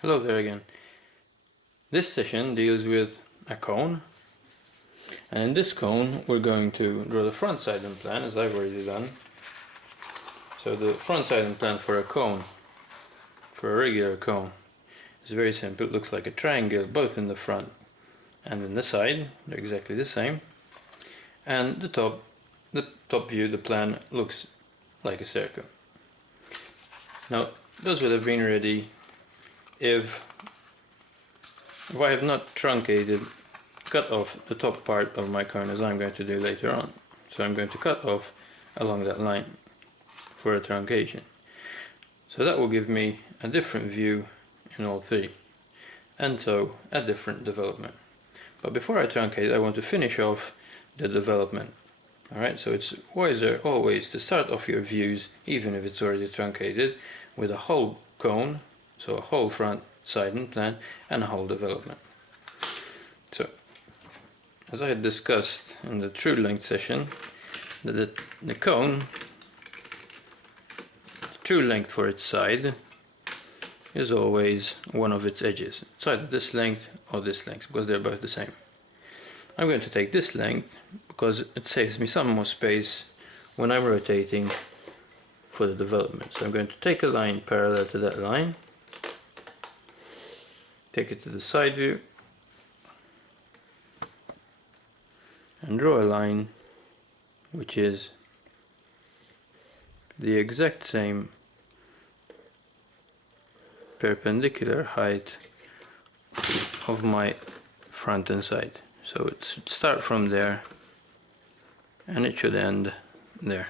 Hello there again. This session deals with a cone, and in this cone we're going to draw the front side and plan, as I've already done. So the front side and plan for a cone, for a regular cone, is very simple. It looks like a triangle both in the front and in the side. They're exactly the same. And the top view, the plan, looks like a circle. Now those would have been ready if I have not cut off the top part of my cone, as I'm going to do later on. So I'm going to cut off along that line for a truncation. So that will give me a different view in all three, and so a different development. But before I truncate, I want to finish off the development. Alright, so it's wiser always to start off your views, even if it's already truncated, with a whole cone, so a whole front, side and plan, and a whole development. So, as I had discussed in the true length session, the cone, the true length for its side, is always one of its edges. It's either this length or this length, because they're both the same. I'm going to take this length because it saves me some more space when I'm rotating for the development. So I'm going to take a line parallel to that line, take it to the side view, and draw a line which is the exact same perpendicular height of my front and side. So it should start from there and it should end there.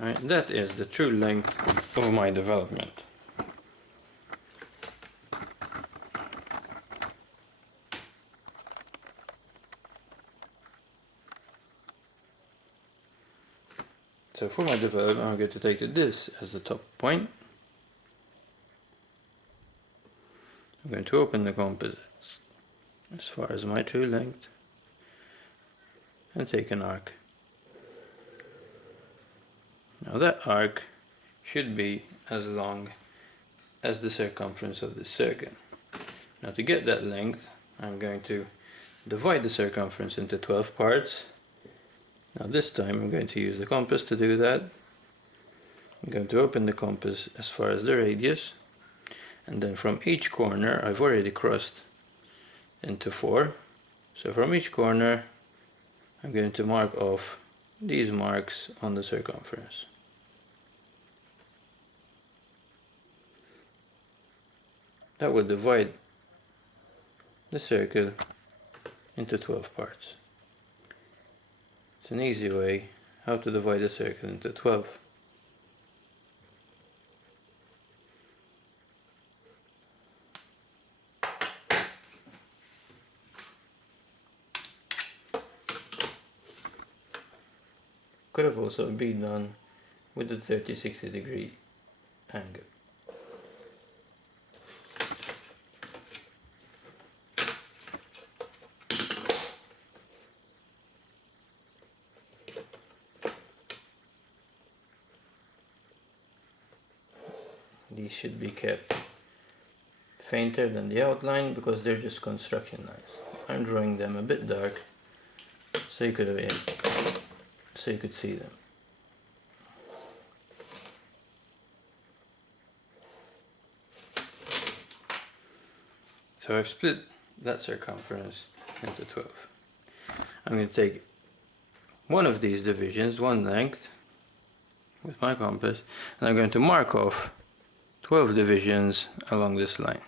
Alright, that is the true length of my development. So for my development, I'm going to take this as the top point. I'm going to open the compass as far as my true length and take an arc. Now that arc should be as long as the circumference of this circle. Now to get that length, I'm going to divide the circumference into 12 parts. Now this time I'm going to use the compass to do that. I'm going to open the compass as far as the radius, and then from each corner I've already crossed into 4. So from each corner I'm going to mark off these marks on the circumference. That will divide the circle into 12 parts. It's an easy way how to divide a circle into 12. Could have also been done with the 30-60 degree angle. These should be kept fainter than the outline because they're just construction lines. I'm drawing them a bit dark so you could see them. So I've split that circumference into 12. I'm going to take one of these divisions, one length, with my compass, and I'm going to mark off 12 divisions along this line.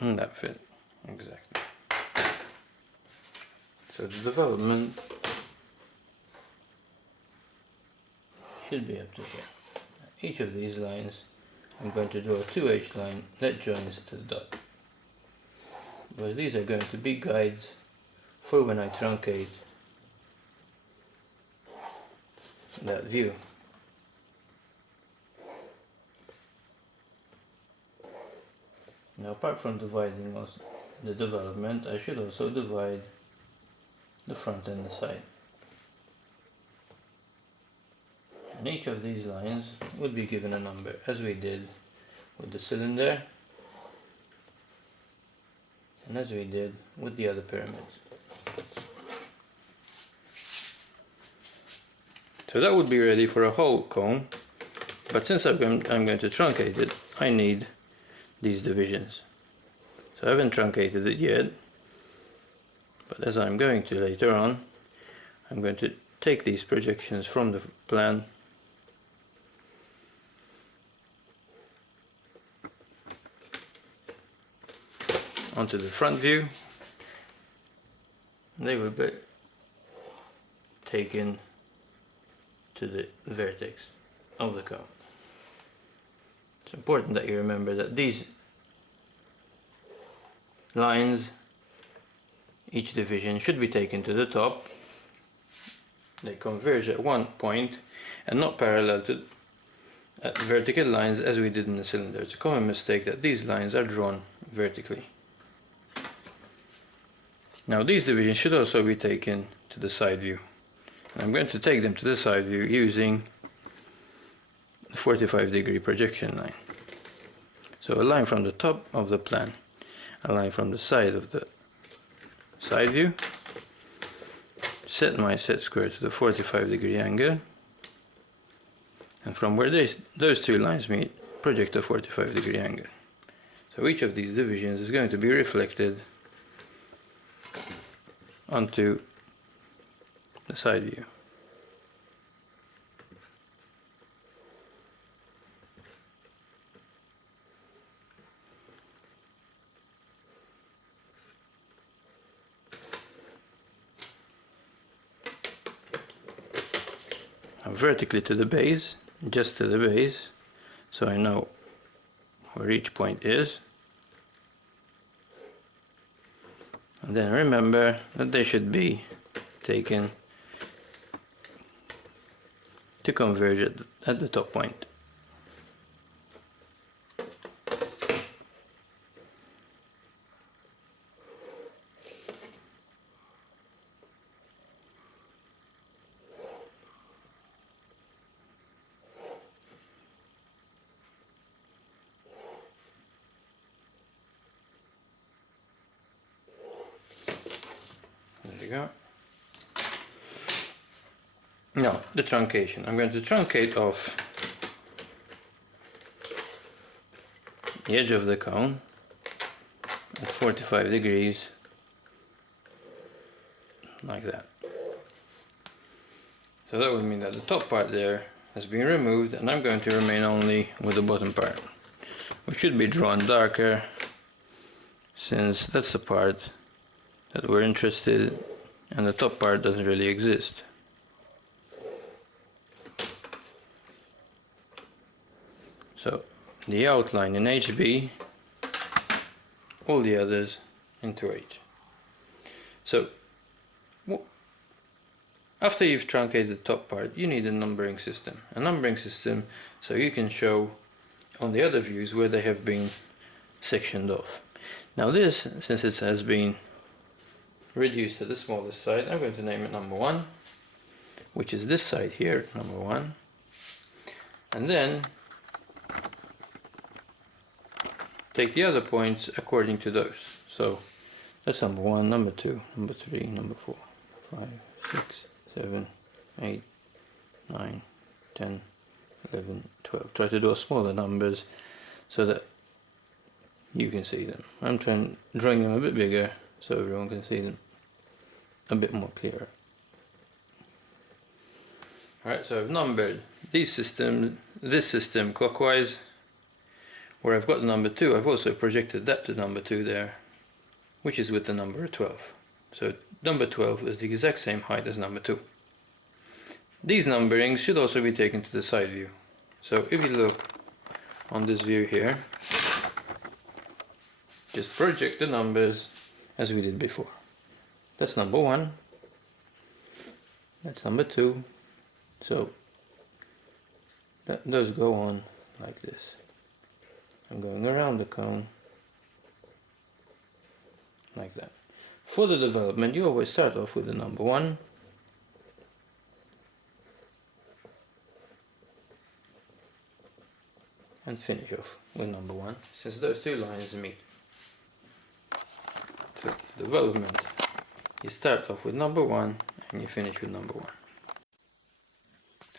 And that fit exactly. So the development should be up to here. Each of these lines I'm going to draw a 2H line that joins to the dot. because these are going to be guides for when I truncate that view. Now, apart from dividing the development, I should also divide the front and the side. And each of these lines would be given a number, as we did with the cylinder and as we did with the other pyramids. So that would be ready for a whole cone, but since I'm going to truncate it, I need these divisions. So I haven't truncated it yet, but as I'm going to later on, I'm going to take these projections from the plan onto the front view. They will be taken to the vertex of the cone. It's important that you remember that these lines, each division, should be taken to the top. They converge at one point and not parallel to vertical lines as we did in the cylinder. It's a common mistake that these lines are drawn vertically. Now these divisions should also be taken to the side view. And I'm going to take them to the side view using the 45-degree projection line. So a line from the top of the plan, a line from the side of the side view, set my set square to the 45-degree angle, and from where those two lines meet, project a 45-degree angle. So each of these divisions is going to be reflected onto the side view. Now vertically to the base, just to the base, so I know where each point is. And then remember that they should be taken to converge at the top point. There we go. Now, the truncation. I'm going to truncate off the edge of the cone at 45 degrees, like that. So that would mean that the top part there has been removed, and I'm going to remain only with the bottom part, which should be drawn darker, since that's the part that we're interested in, and the top part doesn't really exist. So the outline in HB, all the others into H. So after you've truncated the top part, you need a numbering system. A numbering system so you can show on the other views where they have been sectioned off. Now this, since it has been reduced to the smallest side, I'm going to name it number 1, which is this side here, number 1. And then take the other points according to those. So that's number 1, number 2, number 3, number 4, 5, 6, 7, 8, 9, 10, 11, 12. Try to do smaller numbers so that you can see them. I'm drawing them a bit bigger so everyone can see them a bit more clearer. Alright, so I've numbered this system clockwise. Where I've got the number 2, I've also projected that to number 2 there, which is with the number 12. So number 12 is the exact same height as number 2. These numberings should also be taken to the side view. So if you look on this view here, just project the numbers as we did before. That's number 1. That's number 2. So that does go on like this. I'm going around the cone like that. For the development, you always start off with the number 1. And finish off with number 1, since those two lines meet. So development, you start off with number 1 and you finish with number 1.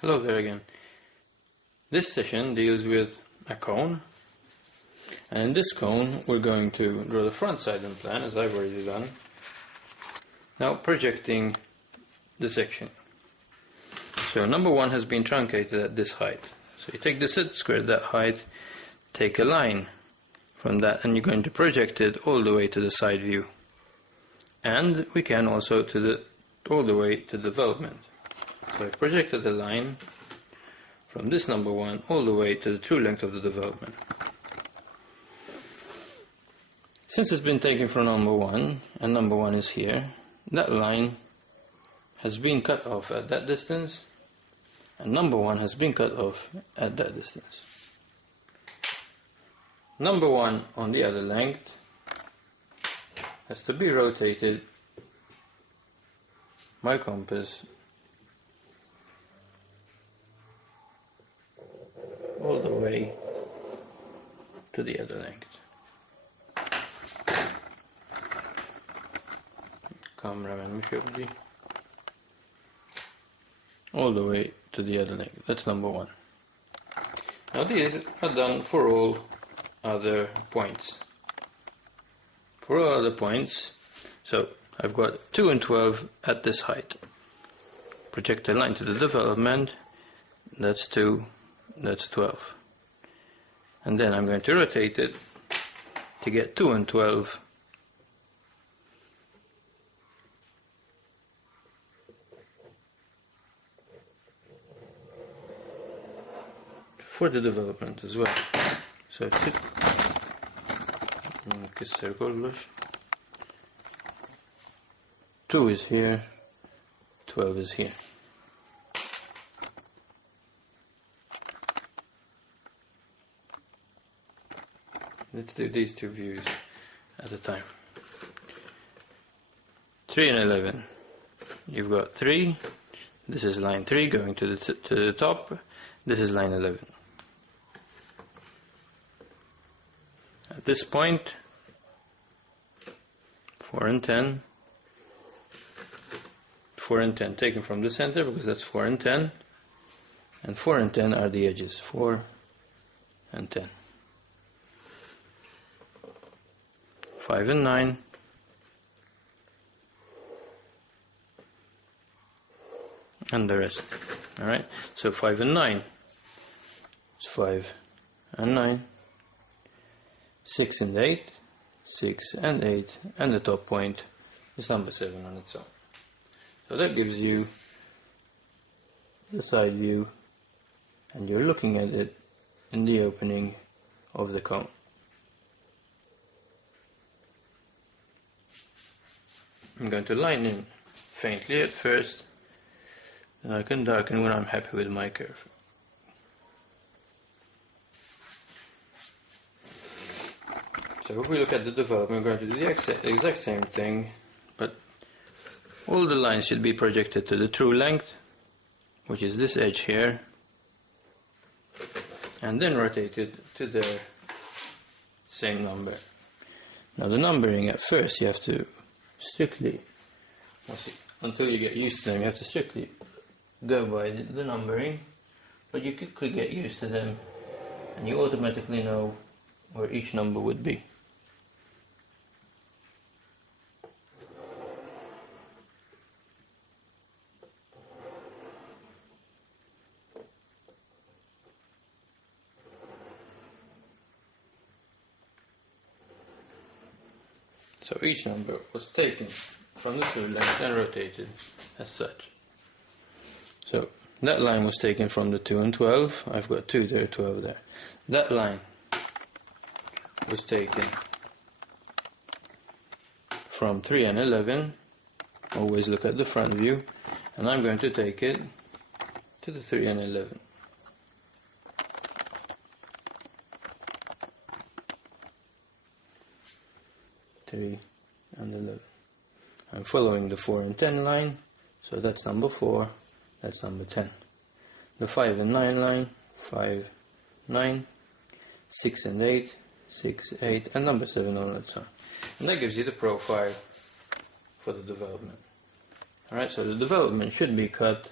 Hello there again. This session deals with a cone, and in this cone we're going to draw the front side and plan, as I've already done. Now projecting the section. So number 1 has been truncated at this height. So you take the set square at that height, take a line from that, and you're going to project it all the way to the side view. And we can also all the way to development. So I projected the line from this number 1 all the way to the true length of the development. Since it's been taken from number 1, and number 1 is here, that line has been cut off at that distance, and number 1 has been cut off at that distance. Number 1 on the other length has to be rotated by compass all the way to the other length. Cameraman, all the way to the other length. That's number 1. Now these are done for all other points. For all other points, so I've got 2 and 12 at this height. Project a line to the development, that's 2, that's 12. And then I'm going to rotate it to get 2 and 12 for the development as well. So circle. 2 is here, 12 is here. Let's do these two views at a time. 3 and 11. You've got 3. This is line 3 going to the top. This is line 11. At this point, 4 and 10. 4 and 10 taken from the center because that's 4 and 10. And 4 and 10 are the edges. 4 and 10. 5 and 9. And the rest. Alright, so 5 and 9. It's 5 and 9. 6 and 8. 6 and 8. And the top point is number 7 on its own. So that gives you the side view, and you're looking at it in the opening of the cone. I'm going to line in faintly at first, and I can darken when I'm happy with my curve. So if we look at the development, we're going to do the exact same thing, but all the lines should be projected to the true length, which is this edge here, and then rotated to their same number. Now the numbering, at first you have to strictly, until you get used to them, you have to strictly go by the numbering, but you quickly get used to them and you automatically know where each number would be. So each number was taken from the true length and rotated as such. So that line was taken from the 2 and 12. I've got 2 there, 12 there. That line was taken from 3 and 11, always look at the front view, and I'm going to take it to the 3 and 11. And 11. I'm following the 4 and 10 line, so that's number 4, that's number 10. The 5 and 9 line, 5, 9, 6 and 8, 6, 8, and number 7 on that side. And that gives you the profile for the development. Alright, so the development should be cut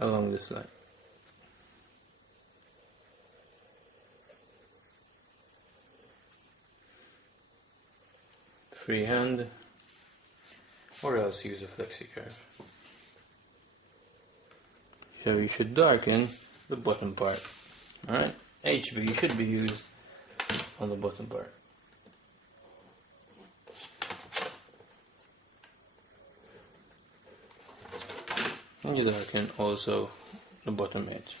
along this line. Freehand, or else use a flexi curve. So you should darken the bottom part. Alright, HB should be used on the bottom part. And you darken also the bottom edge.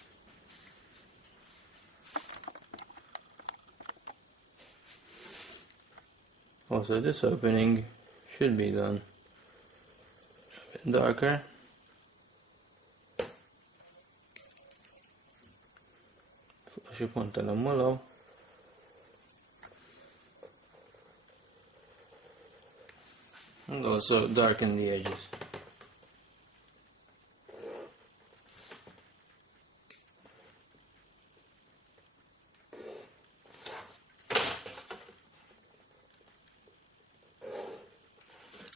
Also, this opening should be done a bit darker. Lasci punta l-ammolaw. And also darken the edges.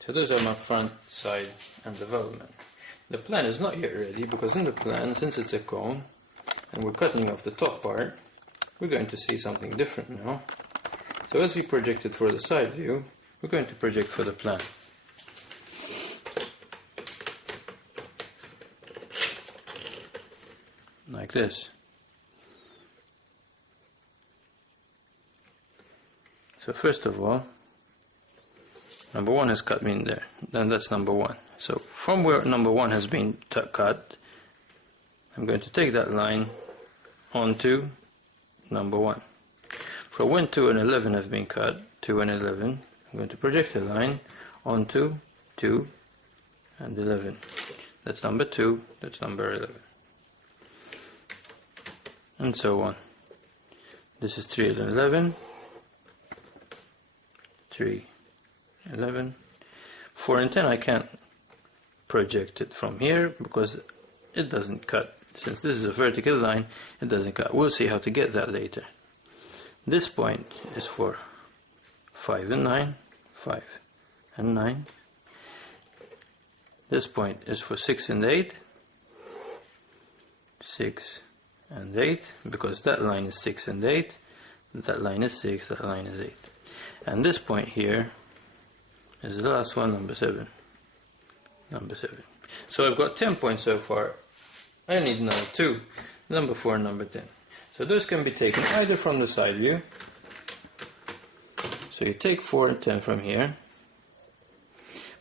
So those are my front, side and development. The plan is not yet ready because in the plan, since it's a cone and we're cutting off the top part, we're going to see something different now. So as we projected for the side view, we're going to project for the plan. Like this. So first of all, number 1 has cut me in there, then that's number 1. So from where number 1 has been cut, I'm going to take that line onto number 1. For when 2 and 11 have been cut, 2 and 11, I'm going to project a line onto 2 and 11. That's number 2, that's number 11. And so on. This is 3 and 11, 3, 11, 4 and 10 I can't project it from here because it doesn't cut. Since this is a vertical line, it doesn't cut. We'll see how to get that later. This point is for 5 and 9, 5 and 9. This point is for 6 and 8, 6 and 8, because that line is 6 and 8, that line is 6, that line is 8. And this point here is the last one, number 7. Number 7. So I've got 10 points so far. I need now 2, number 4 and number 10. So those can be taken either from the side view. So you take 4 and 10 from here,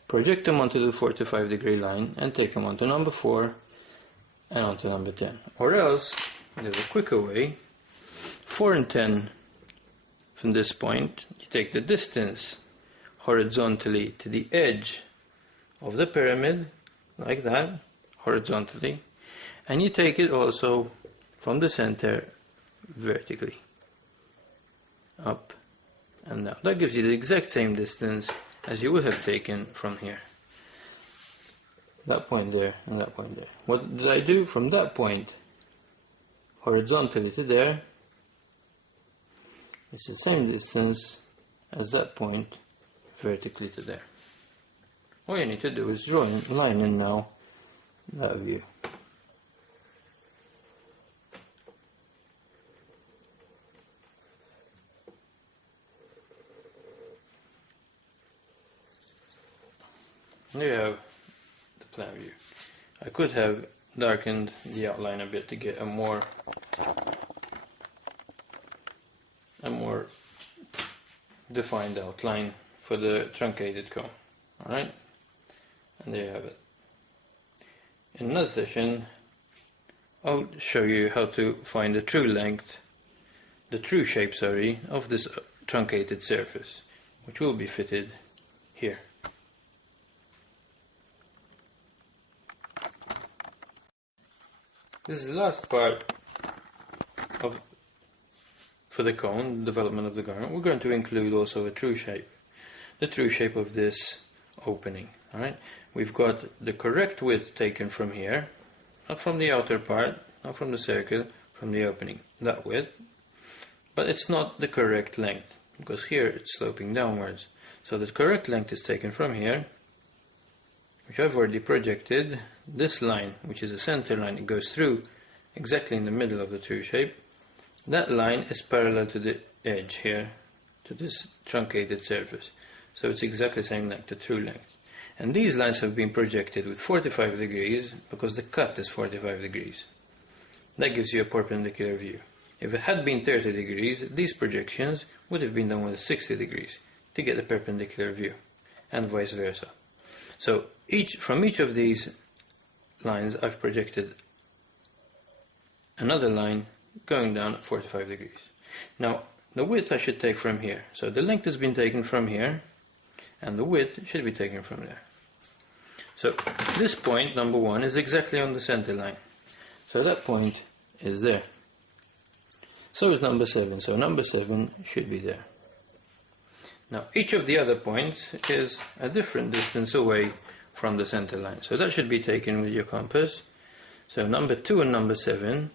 project them onto the 45-degree line and take them onto number 4 and onto number 10. Or else, there's a quicker way. 4 and 10 from this point, you take the distance horizontally to the edge of the pyramid, like that, horizontally, and you take it also from the center vertically, up and down. That gives you the exact same distance as you would have taken from here. That point there and that point there. What did I do from that point horizontally to there? It's the same distance as that point vertically to there. All you need to do is draw a line in now that view. There you have the plan view. I could have darkened the outline a bit to get a more defined outline for the truncated cone. Alright? And there you have it. In another session, I'll show you how to find the true length, the true shape, of this truncated surface, which will be fitted here. This is the last part for the cone, development of the garment. We're going to include also a true shape. The true shape of this opening. Alright? We've got the correct width taken from here, not from the outer part, not from the circle, from the opening. That width. But it's not the correct length, because here it's sloping downwards. So the correct length is taken from here, which I've already projected. This line, which is a center line, it goes through exactly in the middle of the true shape. That line is parallel to the edge here, to this truncated surface. So it's exactly the same length, the true length. And these lines have been projected with 45 degrees because the cut is 45 degrees. That gives you a perpendicular view. If it had been 30 degrees, these projections would have been done with 60 degrees to get a perpendicular view, and vice versa. So from each of these lines I've projected another line going down at 45 degrees. Now the width I should take from here. So the length has been taken from here, and the width should be taken from there. So this point, number 1, is exactly on the center line. So that point is there. So is number 7. So number 7 should be there. Now each of the other points is a different distance away from the center line. So that should be taken with your compass. So number 2 and number 7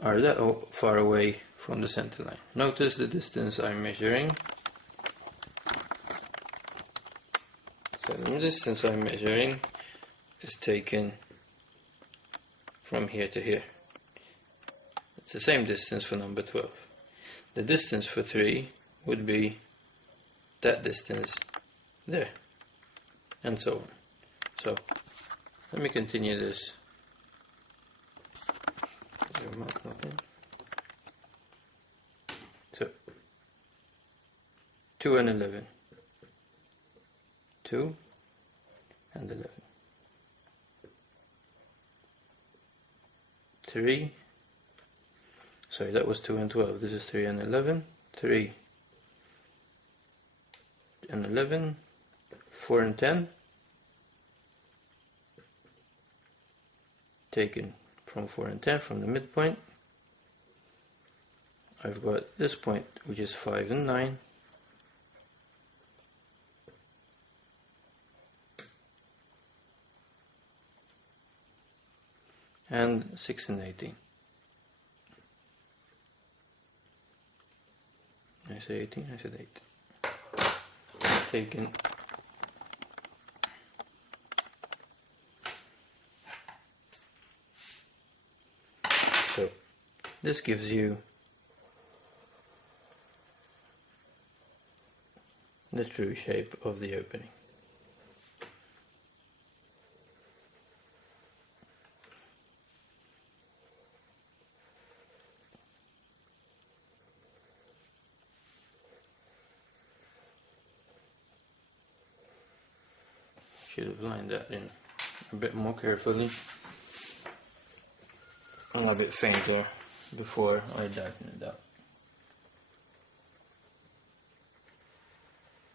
are that far away from the center line. Notice the distance I'm measuring. So the distance I'm measuring is taken from here to here. It's the same distance for number 12. The distance for 3 would be that distance there, and so on. So let me continue this. So 2 and 11. 2 and 11. 3. Sorry, that was 2 and 12. This is 3 and 11. 3 and 11. 4 and 10. Taken from 4 and 10 from the midpoint. I've got this point, which is 5 and 9. And 6 and 18. I say 18, I said 8. Taken so this gives you the true shape of the opening. Should have lined that in a bit more carefully and a bit fainter before I darken it out.